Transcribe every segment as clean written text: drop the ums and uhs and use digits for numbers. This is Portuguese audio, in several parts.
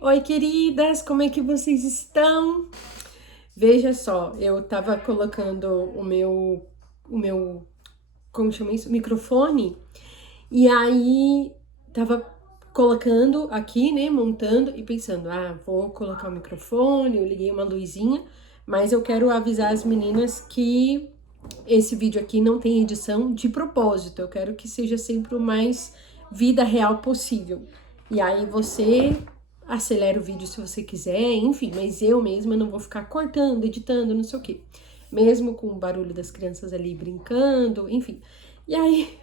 Oi, queridas, como é que vocês estão? Veja só, eu tava colocando o meu, como chama isso? Microfone, e aí tava colocando aqui, né, montando e pensando, vou colocar o microfone, eu liguei uma luzinha, mas eu quero avisar as meninas que esse vídeo aqui não tem edição de propósito, eu quero que seja sempre o mais vida real possível. E aí você acelera o vídeo se você quiser, enfim, mas eu mesma não vou ficar cortando, editando, não sei o quê. Mesmo com o barulho das crianças ali brincando, enfim. E aí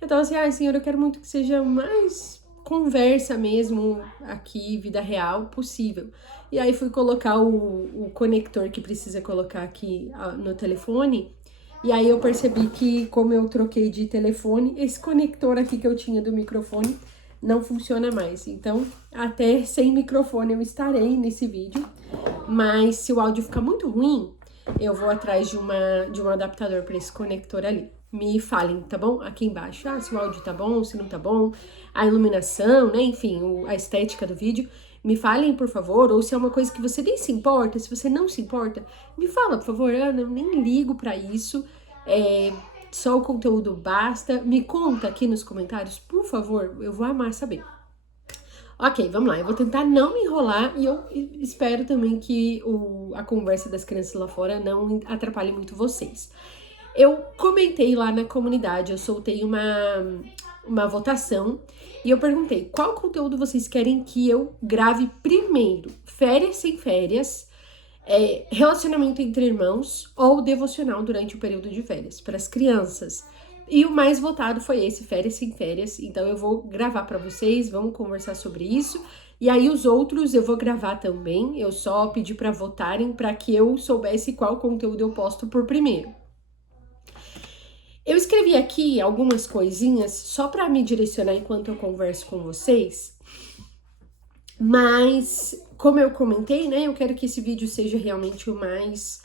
eu tava assim, senhor, eu quero muito que seja mais conversa mesmo aqui, vida real, possível. E aí fui colocar o conector que precisa colocar aqui no telefone. E aí eu percebi que, como eu troquei de telefone, esse conector aqui que eu tinha do microfone não funciona mais. Então, até sem microfone eu estarei nesse vídeo. Mas se o áudio ficar muito ruim, eu vou atrás de um adaptador para esse conector ali. Me falem, tá bom? Aqui embaixo. Se o áudio tá bom, se não tá bom, a iluminação, né? Enfim, a estética do vídeo. Me falem, por favor, ou se é uma coisa que você nem se importa, se você não se importa, me fala, por favor, Ana, eu nem ligo pra isso, só o conteúdo basta. Me conta aqui nos comentários, por favor, eu vou amar saber. Ok, vamos lá, eu vou tentar não me enrolar e eu espero também que a conversa das crianças lá fora não atrapalhe muito vocês. Eu comentei lá na comunidade, eu soltei uma votação e eu perguntei qual conteúdo vocês querem que eu grave primeiro: férias sem férias, relacionamento entre irmãos ou devocional durante o período de férias para as crianças. E o mais votado foi esse, férias sem férias. Então eu vou gravar para vocês, vamos conversar sobre isso. E aí os outros eu vou gravar também. Eu só pedi para votarem para que eu soubesse qual conteúdo eu posto por primeiro. Eu escrevi aqui algumas coisinhas só para me direcionar enquanto eu converso com vocês. Mas, como eu comentei, né, eu quero que esse vídeo seja realmente o mais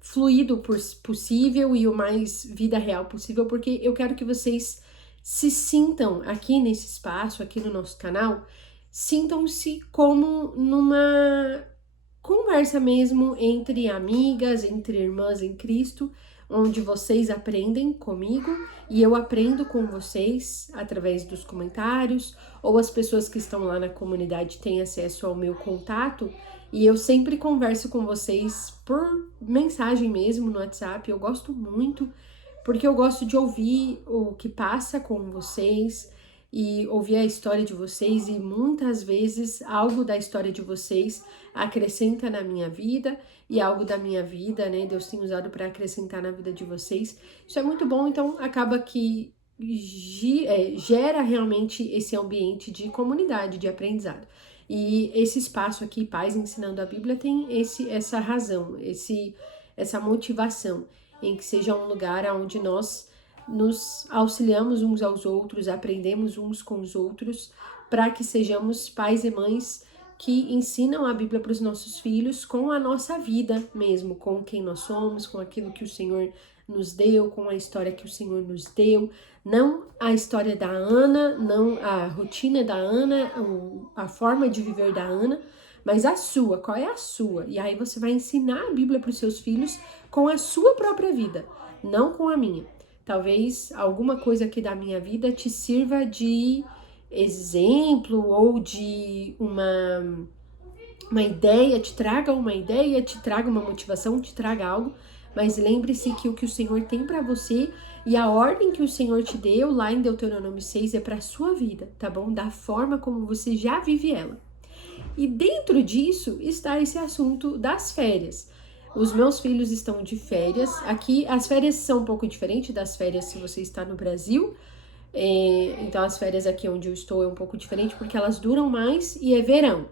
fluido possível e o mais vida real possível, porque eu quero que vocês se sintam aqui nesse espaço, aqui no nosso canal, sintam-se como numa conversa mesmo entre amigas, entre irmãs em Cristo, onde vocês aprendem comigo e eu aprendo com vocês através dos comentários, ou as pessoas que estão lá na comunidade têm acesso ao meu contato e eu sempre converso com vocês por mensagem mesmo no WhatsApp. Eu gosto muito, porque eu gosto de ouvir o que passa com vocês e ouvir a história de vocês, e muitas vezes algo da história de vocês acrescenta na minha vida e algo da minha vida, né, Deus tem usado para acrescentar na vida de vocês. Isso é muito bom, então acaba que gera realmente esse ambiente de comunidade, de aprendizado. E esse espaço aqui, Pais Ensinando a Bíblia, tem essa razão, essa motivação em que seja um lugar onde nós nos auxiliamos uns aos outros, aprendemos uns com os outros, para que sejamos pais e mães que ensinam a Bíblia para os nossos filhos com a nossa vida mesmo, com quem nós somos, com aquilo que o Senhor nos deu, com a história que o Senhor nos deu. Não a história da Ana, não a rotina da Ana, a forma de viver da Ana, mas a sua. Qual é a sua? E aí você vai ensinar a Bíblia para os seus filhos com a sua própria vida, não com a minha. Talvez alguma coisa aqui da minha vida te sirva de exemplo ou de uma ideia, te traga uma ideia, te traga uma motivação, te traga algo, mas lembre-se que o que o Senhor tem para você e a ordem que o Senhor te deu lá em Deuteronômio 6 é para sua vida, tá bom? Da forma como você já vive ela. E dentro disso está esse assunto das férias. Os meus filhos estão de férias. Aqui as férias são um pouco diferentes das férias se você está no Brasil. Então as férias aqui onde eu estou é um pouco diferente porque elas duram mais e é verão.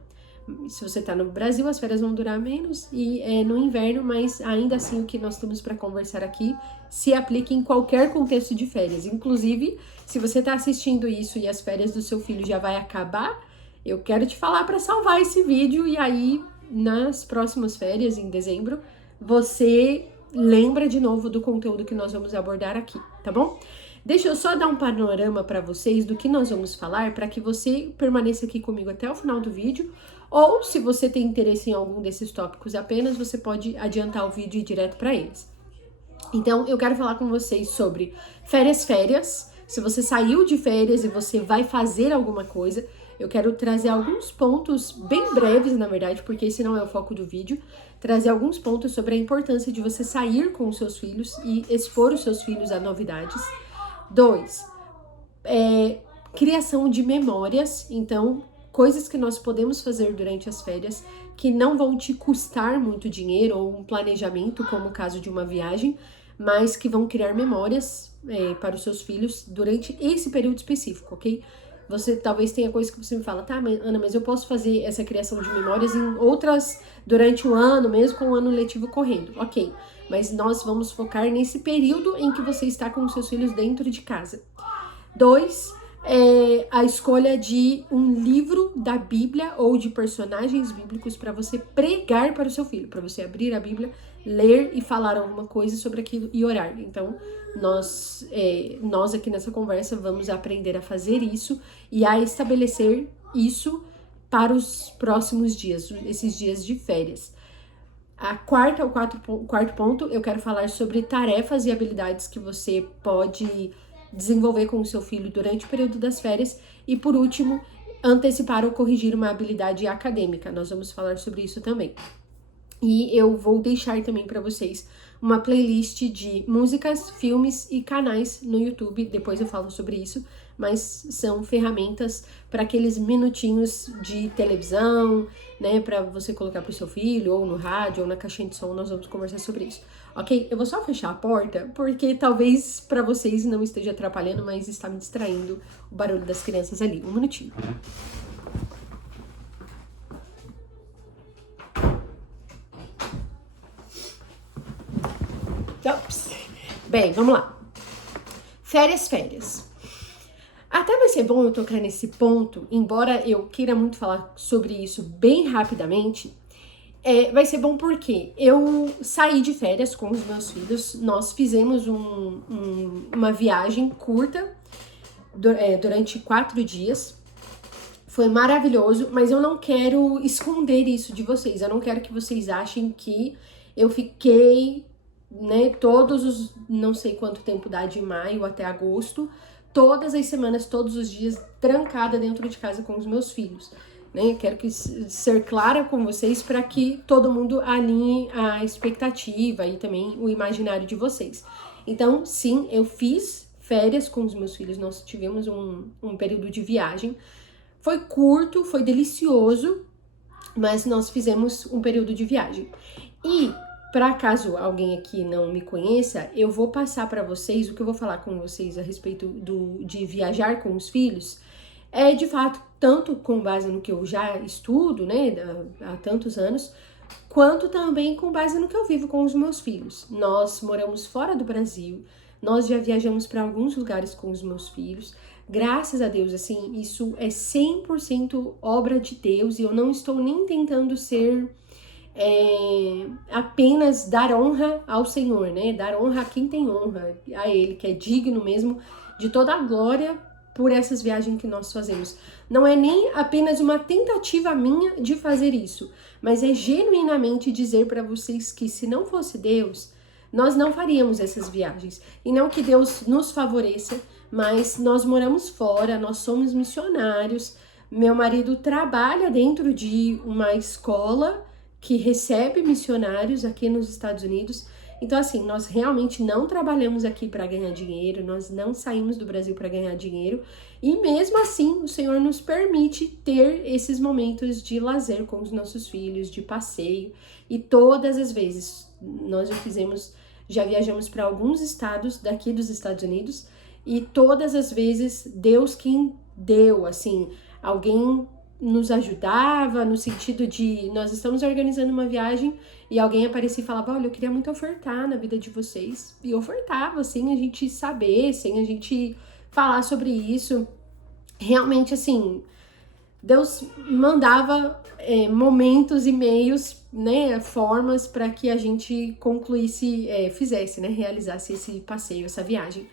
Se você está no Brasil, as férias vão durar menos e é no inverno, mas ainda assim o que nós temos para conversar aqui se aplica em qualquer contexto de férias. Inclusive, se você está assistindo isso e as férias do seu filho já vai acabar, eu quero te falar para salvar esse vídeo e aí nas próximas férias, em dezembro, você lembra de novo do conteúdo que nós vamos abordar aqui, tá bom? Deixa eu só dar um panorama para vocês do que nós vamos falar, para que você permaneça aqui comigo até o final do vídeo, ou se você tem interesse em algum desses tópicos apenas, você pode adiantar o vídeo e ir direto para eles. Então, eu quero falar com vocês sobre férias. Se você saiu de férias e você vai fazer alguma coisa, eu quero trazer alguns pontos bem breves, na verdade, porque esse não é o foco do vídeo, trazer alguns pontos sobre a importância de você sair com os seus filhos e expor os seus filhos a novidades. 2, criação de memórias, então, coisas que nós podemos fazer durante as férias que não vão te custar muito dinheiro ou um planejamento, como o caso de uma viagem, mas que vão criar memórias para os seus filhos durante esse período específico, ok? Você talvez tenha coisas que você me fala, tá, Ana, mas eu posso fazer essa criação de memórias em outras durante o ano, mesmo com o ano letivo correndo, ok? Mas nós vamos focar nesse período em que você está com os seus filhos dentro de casa. 2, a escolha de um livro da Bíblia ou de personagens bíblicos para você pregar para o seu filho, para você abrir a Bíblia, ler e falar alguma coisa sobre aquilo e orar. Então, nós aqui nessa conversa vamos aprender a fazer isso e a estabelecer isso para os próximos dias, esses dias de férias. O quarto ponto, eu quero falar sobre tarefas e habilidades que você pode desenvolver com o seu filho durante o período das férias. E por último, antecipar ou corrigir uma habilidade acadêmica. Nós vamos falar sobre isso também. E eu vou deixar também para vocês uma playlist de músicas, filmes e canais no YouTube. Depois eu falo sobre isso, mas são ferramentas para aqueles minutinhos de televisão, né, para você colocar pro seu filho, ou no rádio, ou na caixinha de som. Nós vamos conversar sobre isso, ok? Eu vou só fechar a porta, porque talvez para vocês não esteja atrapalhando, mas está me distraindo o barulho das crianças ali. Um minutinho. Ops. Bem, vamos lá. Férias. Até vai ser bom eu tocar nesse ponto, embora eu queira muito falar sobre isso bem rapidamente. Vai ser bom porque eu saí de férias com os meus filhos, nós fizemos uma viagem curta durante 4 dias. Foi maravilhoso, mas eu não quero esconder isso de vocês. Eu não quero que vocês achem que eu fiquei, né, não sei quanto tempo dá de maio até agosto, todas as semanas, todos os dias, trancada dentro de casa com os meus filhos, né? Eu quero ser clara com vocês para que todo mundo alinhe a expectativa e também o imaginário de vocês. Então, sim, eu fiz férias com os meus filhos, nós tivemos um período de viagem. Foi curto, foi delicioso, mas nós fizemos um período de viagem. E, para caso alguém aqui não me conheça, eu vou passar para vocês, o que eu vou falar com vocês a respeito de viajar com os filhos, de fato, tanto com base no que eu já estudo, né, há tantos anos, quanto também com base no que eu vivo com os meus filhos. Nós moramos fora do Brasil, nós já viajamos para alguns lugares com os meus filhos. Graças a Deus, assim, isso é 100% obra de Deus e eu não estou nem tentando ser apenas dar honra ao Senhor, né? Dar honra a quem tem honra, a Ele, que é digno mesmo de toda a glória por essas viagens que nós fazemos. Não é nem apenas uma tentativa minha de fazer isso, mas é genuinamente dizer para vocês que se não fosse Deus, nós não faríamos essas viagens. E não que Deus nos favoreça, mas nós moramos fora, nós somos missionários. Meu marido trabalha dentro de uma escola que recebe missionários aqui nos Estados Unidos. Então, assim, nós realmente não trabalhamos aqui para ganhar dinheiro, nós não saímos do Brasil para ganhar dinheiro. E mesmo assim, o Senhor nos permite ter esses momentos de lazer com os nossos filhos, de passeio. E todas as vezes, nós já viajamos para alguns estados daqui dos Estados Unidos, e todas as vezes Deus quem deu, assim, alguém nos ajudava no sentido de nós estamos organizando uma viagem e alguém aparecia e falava, olha, eu queria muito ofertar na vida de vocês. E ofertava, sem a gente saber, sem a gente falar sobre isso. Realmente, assim, Deus mandava momentos e meios, né, formas para que a gente concluísse, fizesse, né, realizasse esse passeio, essa viagem.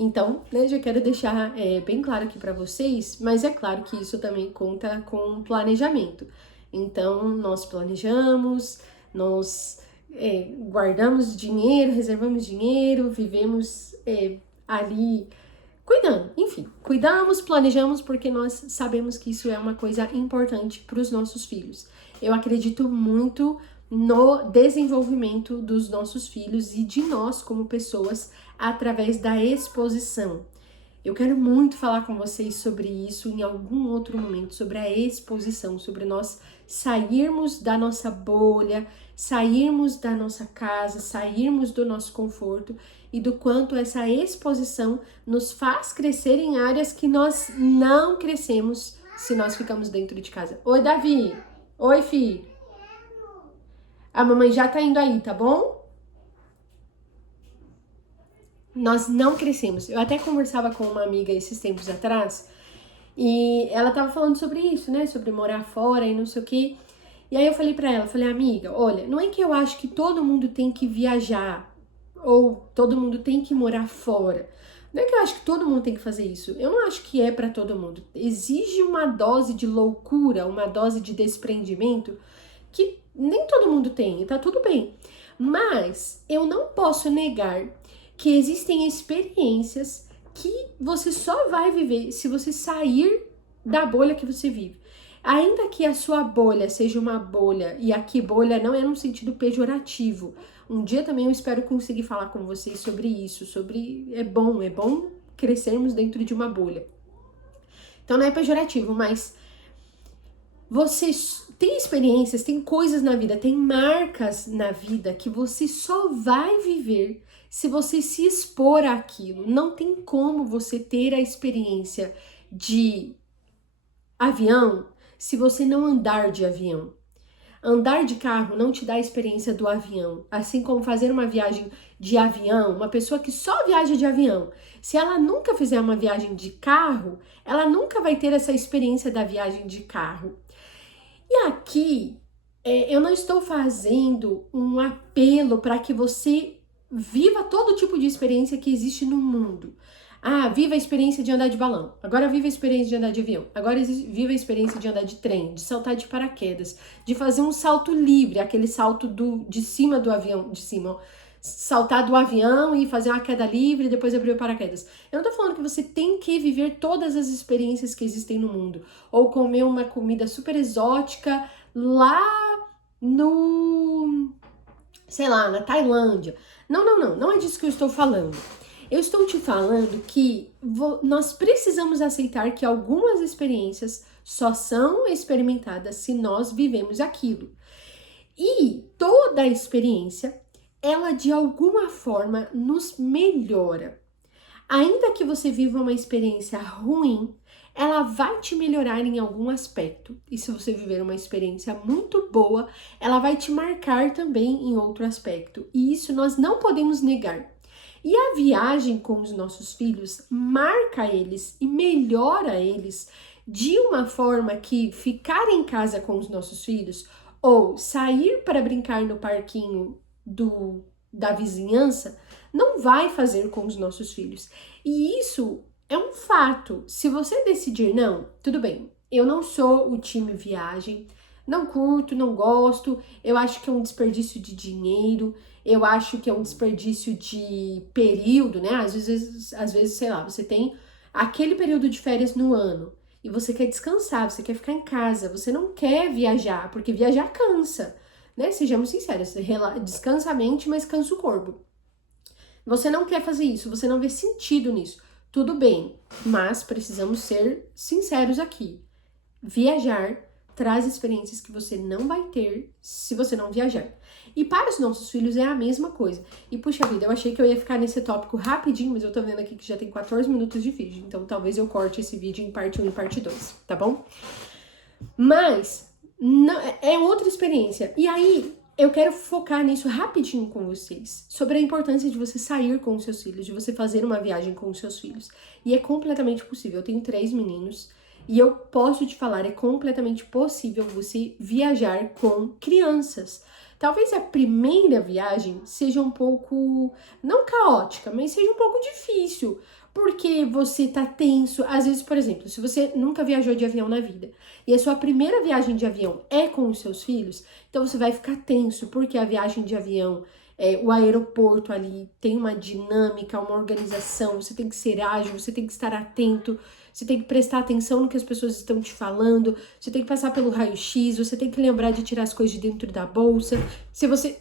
Então, né, já quero deixar bem claro aqui para vocês, mas é claro que isso também conta com planejamento. Então, nós planejamos, nós guardamos dinheiro, reservamos dinheiro, vivemos ali cuidando, enfim, cuidamos, planejamos porque nós sabemos que isso é uma coisa importante para os nossos filhos. Eu acredito muito no desenvolvimento dos nossos filhos e de nós como pessoas através da exposição. Eu quero muito falar com vocês sobre isso em algum outro momento, sobre a exposição, sobre nós sairmos da nossa bolha, sairmos da nossa casa, sairmos do nosso conforto e do quanto essa exposição nos faz crescer em áreas que nós não crescemos se nós ficamos dentro de casa. Oi, Davi! Oi, filho! A mamãe já tá indo aí, tá bom? Nós não crescemos. Eu até conversava com uma amiga esses tempos atrás e ela tava falando sobre isso, né? Sobre morar fora e não sei o quê. E aí eu falei pra ela, falei, amiga, olha, não é que eu acho que todo mundo tem que viajar ou todo mundo tem que morar fora. Não é que eu acho que todo mundo tem que fazer isso. Eu não acho que é pra todo mundo. Exige uma dose de loucura, uma dose de desprendimento que nem todo mundo tem, e tá tudo bem. Mas eu não posso negar que existem experiências que você só vai viver se você sair da bolha que você vive. Ainda que a sua bolha seja uma bolha, e aqui bolha não é num sentido pejorativo. Um dia também eu espero conseguir falar com vocês sobre isso, sobre é bom crescermos dentro de uma bolha. Então não é pejorativo, mas você tem experiências, tem coisas na vida, tem marcas na vida que você só vai viver se você se expor àquilo. Não tem como você ter a experiência de avião se você não andar de avião. Andar de carro não te dá a experiência do avião, assim como fazer uma viagem de avião, uma pessoa que só viaja de avião, se ela nunca fizer uma viagem de carro, ela nunca vai ter essa experiência da viagem de carro. E aqui, eu não estou fazendo um apelo para que você viva todo tipo de experiência que existe no mundo. Ah, viva a experiência de andar de balão. Agora viva a experiência de andar de avião. Agora viva a experiência de andar de trem, de saltar de paraquedas, de fazer um salto livre, aquele salto de cima do avião, de cima, ó. Saltar do avião e fazer uma queda livre e depois abrir o paraquedas. Eu não tô falando que você tem que viver todas as experiências que existem no mundo, ou comer uma comida super exótica lá no, sei lá, na Tailândia. Não é disso que eu estou falando. Eu estou te falando que nós precisamos aceitar que algumas experiências só são experimentadas se nós vivemos aquilo. E toda a experiência, ela de alguma forma nos melhora. Ainda que você viva uma experiência ruim, ela vai te melhorar em algum aspecto. E se você viver uma experiência muito boa, ela vai te marcar também em outro aspecto. E isso nós não podemos negar. E a viagem com os nossos filhos marca eles e melhora eles de uma forma que ficar em casa com os nossos filhos ou sair para brincar no parquinho da vizinhança não vai fazer com os nossos filhos. E isso é um fato. Se você decidir não, tudo bem. Eu não sou o time viagem, não curto, não gosto, eu acho que é um desperdício de dinheiro, eu acho que é um desperdício de período, né? Às vezes, sei lá, você tem aquele período de férias no ano e você quer descansar, você quer ficar em casa, você não quer viajar, porque viajar cansa, né? Sejamos sinceros, descansa a mente, mas cansa o corpo. Você não quer fazer isso, você não vê sentido nisso. Tudo bem, mas precisamos ser sinceros aqui. Viajar traz experiências que você não vai ter se você não viajar. E para os nossos filhos é a mesma coisa. E puxa vida, eu achei que eu ia ficar nesse tópico rapidinho, mas eu tô vendo aqui que já tem 14 minutos de vídeo. Então talvez eu corte esse vídeo em parte 1 e parte 2, tá bom? Mas não, é outra experiência. E aí eu quero focar nisso rapidinho com vocês, sobre a importância de você sair com os seus filhos, de você fazer uma viagem com os seus filhos. E é completamente possível. Eu tenho 3 meninos e eu posso te falar, é completamente possível você viajar com crianças. Talvez a primeira viagem seja um pouco, não caótica, mas seja um pouco difícil, porque você tá tenso. Às vezes, por exemplo, se você nunca viajou de avião na vida e a sua primeira viagem de avião é com os seus filhos, então você vai ficar tenso, porque a viagem de avião, o aeroporto ali tem uma dinâmica, uma organização, você tem que ser ágil, você tem que estar atento, você tem que prestar atenção no que as pessoas estão te falando, você tem que passar pelo raio-x, você tem que lembrar de tirar as coisas de dentro da bolsa. Se você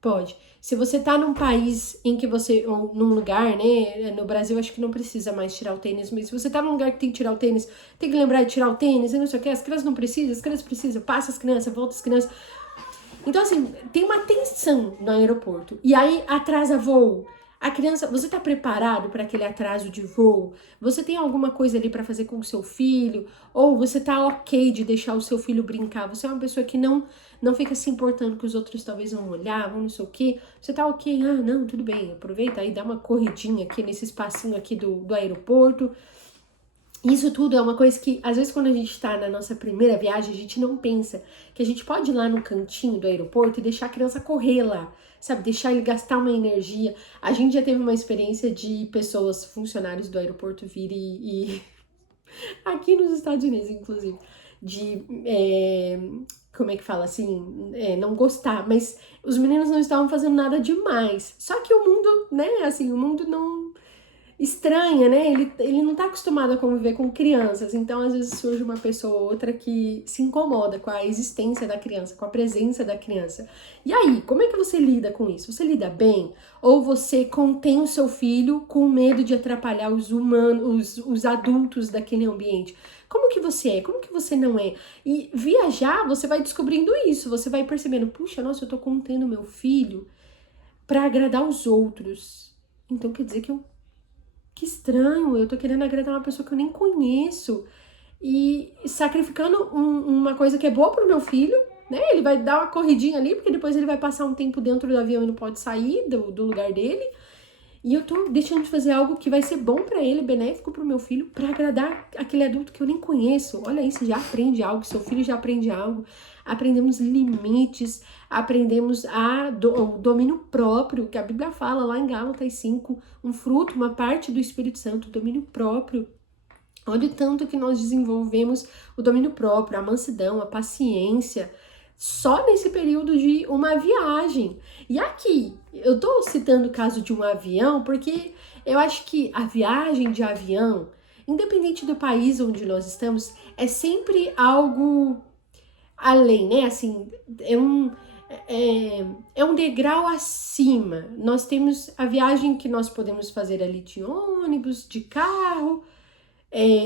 pode. Se você tá num país em que você, ou num lugar, né, no Brasil acho que não precisa mais tirar o tênis, mas se você tá num lugar que tem que tirar o tênis, tem que lembrar de tirar o tênis, e não sei o que, as crianças não precisam, as crianças precisam, passa as crianças, volta as crianças. Então, assim, tem uma tensão no aeroporto. E aí atrasa voo. A criança, você tá preparado para aquele atraso de voo? Você tem alguma coisa ali para fazer com o seu filho? Ou você tá ok de deixar o seu filho brincar? Você é uma pessoa que não fica se importando que os outros talvez vão olhar, vão não sei o quê. Você tá ok, ah, não, tudo bem, aproveita aí, dá uma corridinha aqui nesse espacinho aqui do aeroporto. Isso tudo é uma coisa que, às vezes, quando a gente tá na nossa primeira viagem, a gente não pensa que a gente pode ir lá no cantinho do aeroporto e deixar a criança correr lá, sabe? Deixar ele gastar uma energia. A gente já teve uma experiência de pessoas, funcionários do aeroporto virem e aqui nos Estados Unidos, inclusive, de, como é que fala assim, não gostar, mas os meninos não estavam fazendo nada demais. Só que o mundo, né, assim, o mundo não estranha, né? Ele não tá acostumado a conviver com crianças, então às vezes surge uma pessoa ou outra que se incomoda com a existência da criança, com a presença da criança. E aí, como é que você lida com isso? Você lida bem? Ou você contém o seu filho com medo de atrapalhar os humanos, os adultos daquele ambiente? Como que você é? Como que você não é? E viajar, você vai descobrindo isso, você vai percebendo, puxa, nossa, eu tô contendo meu filho pra agradar os outros. Então quer dizer que estranho, eu tô querendo agradar uma pessoa que eu nem conheço e sacrificando uma coisa que é boa pro meu filho, né? Ele vai dar uma corridinha ali, porque depois ele vai passar um tempo dentro do avião e não pode sair do lugar dele. E eu tô deixando de fazer algo que vai ser bom pra ele, benéfico pro meu filho, pra agradar aquele adulto que eu nem conheço. Olha aí, você já aprende algo, seu filho já aprende algo. Aprendemos limites, aprendemos o domínio próprio, que a Bíblia fala lá em Gálatas 5, um fruto, uma parte do Espírito Santo, o domínio próprio. Olha o tanto que nós desenvolvemos o domínio próprio, a mansidão, a paciência, só nesse período de uma viagem. E aqui, eu tô citando o caso de um avião, porque eu acho que a viagem de avião, independente do país onde nós estamos, é sempre algo além, né? Assim, é um degrau acima. Nós temos a viagem que nós podemos fazer ali de ônibus, de carro,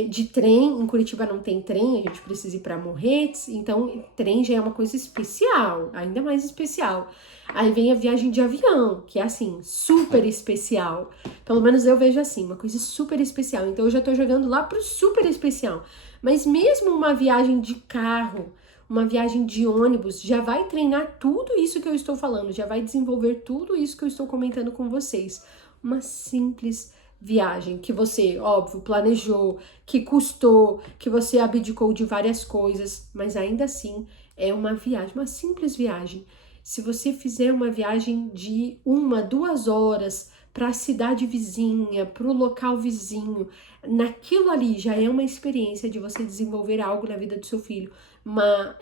de trem. Em Curitiba não tem trem, a gente precisa ir para Morretes, então trem já é uma coisa especial, ainda mais especial. Aí vem a viagem de avião, que é assim, super especial. Pelo menos eu vejo assim, uma coisa super especial. Então eu já tô jogando lá pro super especial. Mas mesmo uma viagem de carro, uma viagem de ônibus, já vai treinar tudo isso que eu estou falando, já vai desenvolver tudo isso que eu estou comentando com vocês. Uma simples viagem que você, óbvio, planejou, que custou, que você abdicou de várias coisas, mas ainda assim é uma viagem, uma simples viagem. Se você fizer uma viagem de 2 horas para a cidade vizinha, para o local vizinho, naquilo ali já é uma experiência de você desenvolver algo na vida do seu filho, uma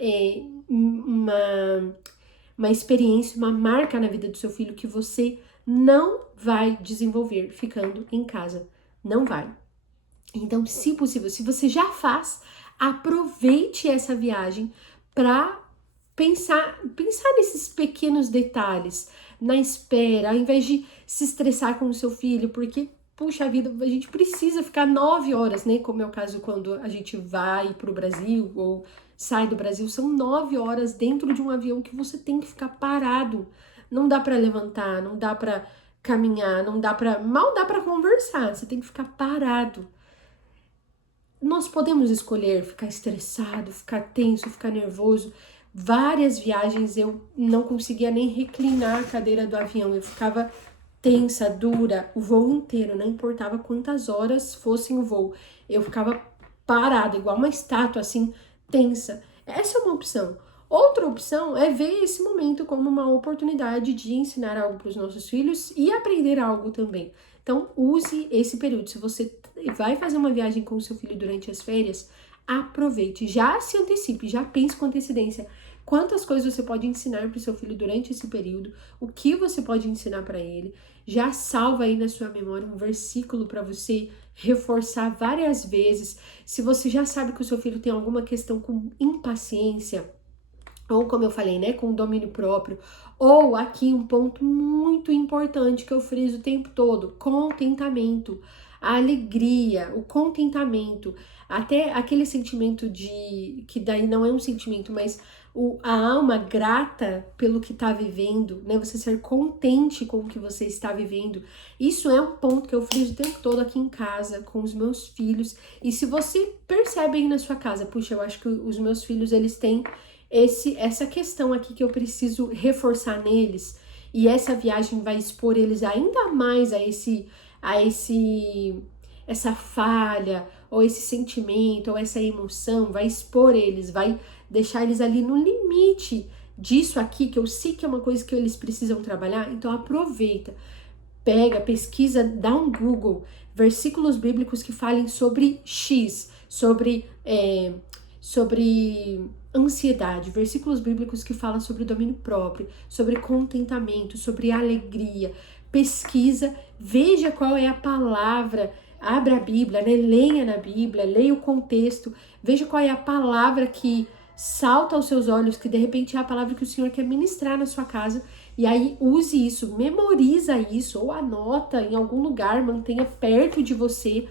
experiência, uma marca na vida do seu filho que você não vai desenvolver ficando em casa. Não vai. Então, se possível, se você já faz, aproveite essa viagem para pensar nesses pequenos detalhes, na espera, ao invés de se estressar com o seu filho, porque, puxa vida, a gente precisa ficar 9 horas, né? Como é o caso quando a gente vai para o Brasil ou sai do Brasil, são 9 horas dentro de um avião que você tem que ficar parado. Não dá para levantar, não dá para caminhar, mal dá para conversar, você tem que ficar parado. Nós podemos escolher ficar estressado, ficar tenso, ficar nervoso. Várias viagens eu não conseguia nem reclinar a cadeira do avião, eu ficava tensa, dura, o voo inteiro, não importava quantas horas fossem o voo, eu ficava parada, igual uma estátua, assim, tensa. Essa é uma opção. Outra opção é ver esse momento como uma oportunidade de ensinar algo para os nossos filhos e aprender algo também. Então, use esse período. Se você vai fazer uma viagem com o seu filho durante as férias, aproveite, já se antecipe, já pense com antecedência quantas coisas você pode ensinar para o seu filho durante esse período, o que você pode ensinar para ele. Já salva aí na sua memória um versículo para você reforçar várias vezes. Se você já sabe que o seu filho tem alguma questão com impaciência, ou como eu falei, né, com domínio próprio, ou aqui um ponto muito importante que eu friso o tempo todo, contentamento, a alegria, o contentamento, até aquele sentimento de, que daí não é um sentimento, mas a alma grata pelo que está vivendo, né, você ser contente com o que você está vivendo, isso é um ponto que eu friso o tempo todo aqui em casa, com os meus filhos, e se você percebe aí na sua casa, puxa, eu acho que os meus filhos, eles têm essa questão aqui que eu preciso reforçar neles, e essa viagem vai expor eles ainda mais a essa falha, ou esse sentimento, ou essa emoção, vai expor eles, vai deixar eles ali no limite disso aqui, que eu sei que é uma coisa que eles precisam trabalhar. Então aproveita, pega, pesquisa, dá um Google, versículos bíblicos que falem sobre X, sobre ansiedade, versículos bíblicos que falam sobre domínio próprio, sobre contentamento, sobre alegria. Pesquisa, veja qual é a palavra, abra a Bíblia, né? Leia na Bíblia, leia o contexto, veja qual é a palavra que salta aos seus olhos, que de repente é a palavra que o Senhor quer ministrar na sua casa, e aí use isso, memoriza isso, ou anota em algum lugar, mantenha perto de você,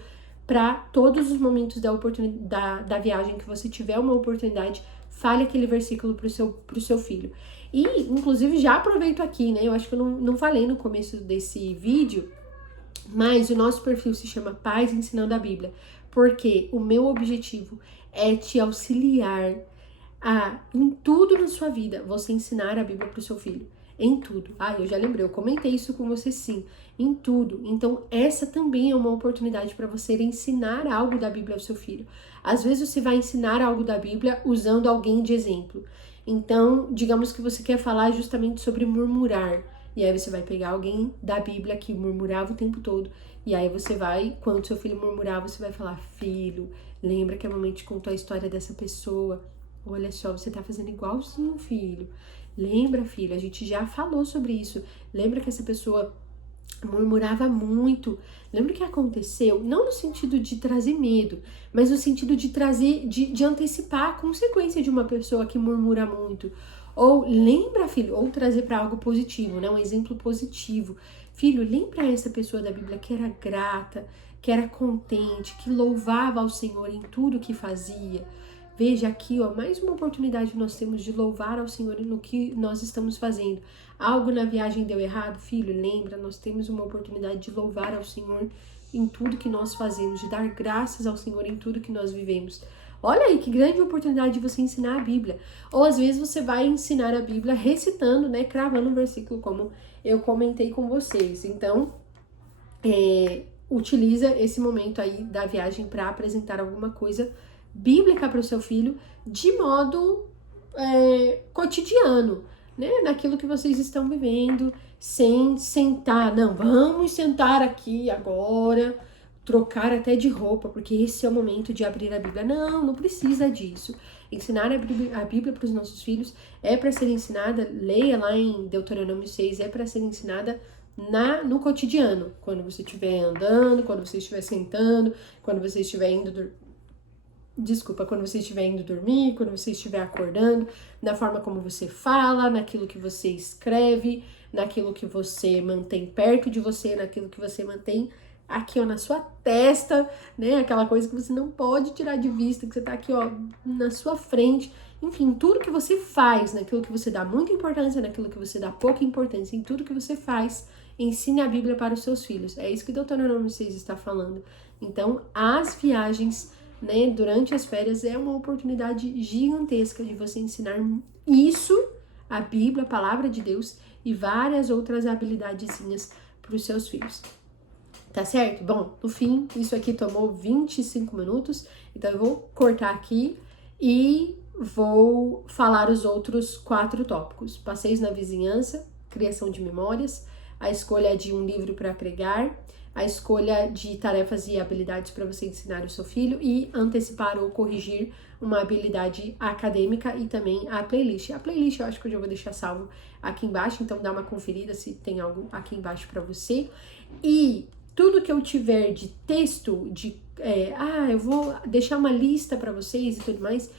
para todos os momentos da viagem que você tiver uma oportunidade, fale aquele versículo pro seu filho. E, inclusive, já aproveito aqui, né? Eu acho que eu não falei no começo desse vídeo, mas o nosso perfil se chama Pais Ensinando a Bíblia, porque o meu objetivo é te auxiliar em tudo na sua vida, você ensinar a Bíblia pro seu filho. Em tudo. Eu já lembrei, eu comentei isso com você sim. Em tudo. Então, essa também é uma oportunidade para você ensinar algo da Bíblia ao seu filho. Às vezes você vai ensinar algo da Bíblia usando alguém de exemplo. Então, digamos que você quer falar justamente sobre murmurar. E aí você vai pegar alguém da Bíblia que murmurava o tempo todo. E aí você vai, quando seu filho murmurar, você vai falar: filho, lembra que a mamãe te contou a história dessa pessoa? Olha só, você tá fazendo igualzinho, filho. Lembra, filho, a gente já falou sobre isso. Lembra que essa pessoa murmurava muito. Lembra o que aconteceu? Não no sentido de trazer medo, mas no sentido de trazer, de antecipar a consequência de uma pessoa que murmura muito. Ou lembra, filho, ou trazer para algo positivo, né? Um exemplo positivo. Filho, lembra essa pessoa da Bíblia que era grata, que era contente, que louvava ao Senhor em tudo que fazia. Veja aqui, mais uma oportunidade nós temos de louvar ao Senhor no que nós estamos fazendo. Algo na viagem deu errado? Filho, lembra, nós temos uma oportunidade de louvar ao Senhor em tudo que nós fazemos, de dar graças ao Senhor em tudo que nós vivemos. Olha aí, que grande oportunidade de você ensinar a Bíblia. Ou às vezes você vai ensinar a Bíblia recitando, né, cravando um versículo, como eu comentei com vocês. Então, utiliza esse momento aí da viagem para apresentar alguma coisa bíblica para o seu filho de modo cotidiano, né? Naquilo que vocês estão vivendo, sem sentar, não, vamos sentar aqui agora, trocar até de roupa, porque esse é o momento de abrir a Bíblia. Não precisa disso. Ensinar a Bíblia para os nossos filhos é para ser ensinada, leia lá em Deuteronômio 6, é para ser ensinada no cotidiano, quando você estiver andando, quando você estiver sentando, quando você estiver quando você estiver indo dormir, quando você estiver acordando, na forma como você fala, naquilo que você escreve, naquilo que você mantém perto de você, naquilo que você mantém aqui, na sua testa, né? Aquela coisa que você não pode tirar de vista, que você tá aqui, na sua frente. Enfim, tudo que você faz, naquilo que você dá muita importância, naquilo que você dá pouca importância, em tudo que você faz, ensine a Bíblia para os seus filhos. É isso que Deuteronômio 6 está falando. Então, as viagens, né, durante as férias é uma oportunidade gigantesca de você ensinar isso, a Bíblia, a palavra de Deus e várias outras habilidadezinhas para os seus filhos. Tá certo? Bom, no fim, isso aqui tomou 25 minutos, então eu vou cortar aqui e vou falar os outros 4 tópicos. Passeios na vizinhança, criação de memórias, a escolha de um livro para pregar, a escolha de tarefas e habilidades para você ensinar o seu filho e antecipar ou corrigir uma habilidade acadêmica e também a playlist. A playlist eu acho que eu já vou deixar salvo aqui embaixo, então dá uma conferida se tem algo aqui embaixo para você. E tudo que eu tiver de texto, eu vou deixar uma lista para vocês e tudo mais,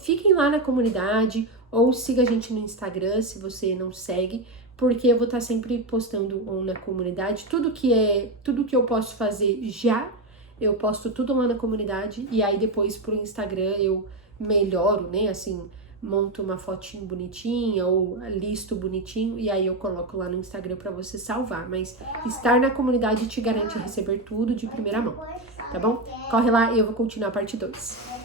fiquem lá na comunidade ou siga a gente no Instagram se você não segue, porque eu vou estar sempre postando ou na comunidade tudo que eu posso fazer já, eu posto tudo lá na comunidade e aí depois pro Instagram eu melhoro, né, assim, monto uma fotinho bonitinha ou listo bonitinho e aí eu coloco lá no Instagram para você salvar, mas estar na comunidade te garante receber tudo de primeira mão, tá bom? Corre lá e eu vou continuar a parte 2.